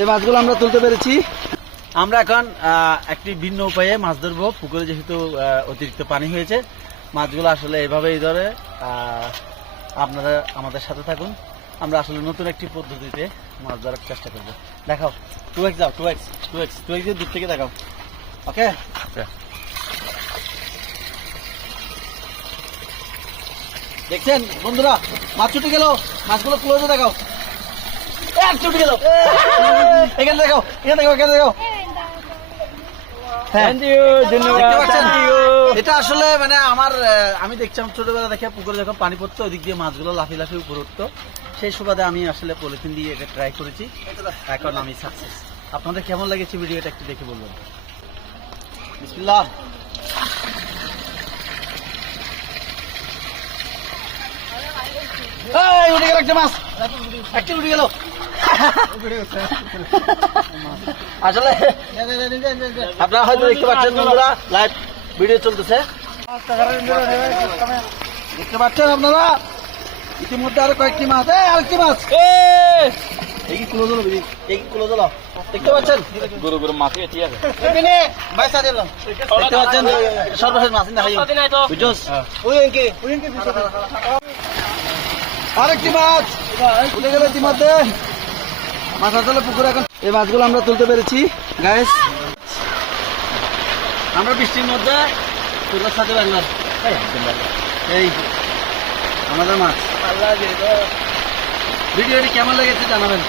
এই মাছগুলো আমরা তুলতে পেরেছি। আমরা এখন একটি ভিন্ন উপায়ে মাছ ধরবো। পুকুরে যেহেতু অতিরিক্ত পানি হয়েছে, মাছগুলো আসলে এভাবেই ধরে। আপনারা আমাদের সাথে থাকুন, আমরা আসলে নতুন একটি পদ্ধতিতে মাছ ধরার চেষ্টা করবো। দেখাও 2x যাও, 2x দূর থেকে দেখাও। ওকে, দেখছেন বন্ধুরা, মাছ ছুটে গেল, মাছগুলো ক্লোজে দেখাও। ছুটে গেল, এখানে দেখাও, এখানে দেখাও। এটা আসলে মানে আমি দেখছিলাম ছোটবেলা দেখে পুকুরে যখন পানি পড়তো ওদিক দিয়ে মাছগুলো লাফি লাফি উপরে উঠতো, সেই সুবাদে আমি আসলে পলিথিন দিয়ে এটা ট্রাই করেছি। এখন আমি সাকসেস। আপনাদের কেমন লেগেছে ভিডিওটা একটু দেখে বলবেন। বিসমিল্লাহ। উঠে গেল একটা মাছ, একটা উঠে গেল। আসলে আপনারা হয়তো দেখতে পাচ্ছেন বন্ধুরা, লাইভ ভিডিও চলতেছে, দেখতে পাচ্ছেন আপনারা। ইতিমধ্যে আরো কয়েকটি মাছ, আরেকটি মাছ, দেখতে পাচ্ছেন দেখতে পাচ্ছেন সর্বশেষ মাছ আরেকটি মাছ উঠে গেল ইতিমধ্যে। মাছ আসলে পুকুরে এখন এই মাছগুলো আমরা তুলতে পেরেছি গাইস। আমরা বৃষ্টির মধ্যে পুকুরের সাথে বাংলার এই আমাদের মাছ। ভিডিওটি কেমন লেগেছে জানাবেন।